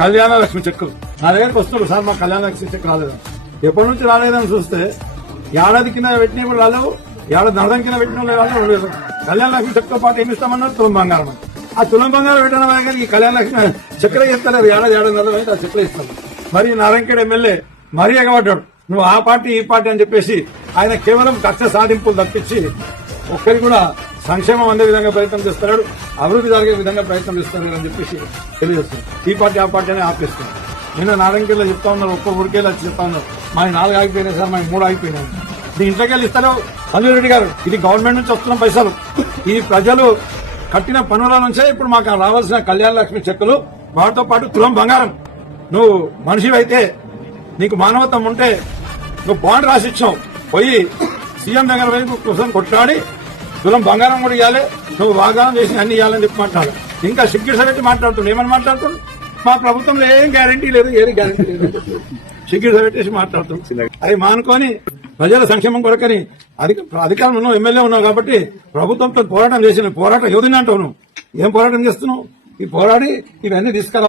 కళ్యాణ లక్ష్మి చెక్కు నా దగ్గరకు వస్తున్నారు సార్ మా కళ్యాణ లక్ష్మి చెక్ రాలేదు? ఎప్పటి నుంచి రాలేదని చూస్తే ఏడాది కింద పెట్టినప్పుడు రాలేవు ఏడాది నడదం కింద పెట్టిన వాళ్ళు లేదు. కళ్యాణ లక్ష్మి చెక్తో పాటు ఏమి ఇస్తామన్నారు? తులం బంగారం ఆ తులం బంగారం పెట్టిన కానీ ఈ కళ్యాణ లక్ష్మి చక్కెర ఇస్తలేదు ఏడాది ఏడాది నడదం అయితే ఆ చక్కెర ఇస్తాను మరి నారాయణఖేడ్ ఎమ్మెల్యే మరీ ఎగబడ్డాడు. నువ్వు ఆ పార్టీ ఈ పార్టీ అని చెప్పేసి ఆయన కేవలం కక్ష సాధింపులు తప్పించి ఒక్కరికి కూడా సంక్షేమం అందే విధంగా ప్రయత్నం చేస్తున్నాడు అభివృద్ధి జరిగే విధంగా ప్రయత్నం చేస్తున్నాడు అని చెప్పేసి తెలియజేస్తుంది ఈ పార్టీ ఆ పార్టీ అని ఆపేస్తుంది నిన్న నారాయణకేళ్ళ చెప్తా ఉన్నారు ఒక్క ఊరికేలా చెప్తా ఉన్నారు. మా నాలుగు ఆగిపోయినాయి సార్ మా మూడు ఆగిపోయినాయి. ఇది ఇంట్లోకి వెళ్ళి ఇస్తారు సంజయ్ రెడ్డి గారు. ఇది గవర్నమెంట్ నుంచి వస్తున్న పైసలు. ఈ ప్రజలు కట్టిన పనుల నుంచే ఇప్పుడు మాకు రావాల్సిన కళ్యాణ లక్ష్మి చెక్కులు వాటితో పాటు తులం బంగారం. నువ్వు మనిషివైతే నీకు మానవత్వం ఉంటే నువ్వు బాండ్ రాసిచ్చావు. పోయి సీఎం దగ్గర వైపు కోసం కొట్లాడి తులం బంగారం కూడా ఇవ్వాలి నువ్వు వాగ్దానం చేసి అన్ని ఇవ్వాలని చెప్పి మాట్లాడు. ఇంకా సిగ్గిడిస రెడ్డి మాట్లాడుతుండు. ఏమని మాట్లాడుతుండు? మా ప్రభుత్వంలో ఏం గ్యారంటీ లేదు ఏది గ్యారంటీ లేదు. సిగ్గిడిస పెట్టేసి మాట్లాడుతుంది అది మానుకొని ప్రజల సంక్షేమం కొరకని అధిక అధికారంలో ఉన్నావు ఎమ్మెల్యే ఉన్నావు కాబట్టి ప్రభుత్వంతో పోరాటం చేసిన పోరాటం యోధుని అంటావు ఏం పోరాటం చేస్తున్నావు? ఈ పోరాడి ఇవన్నీ తీసుకురా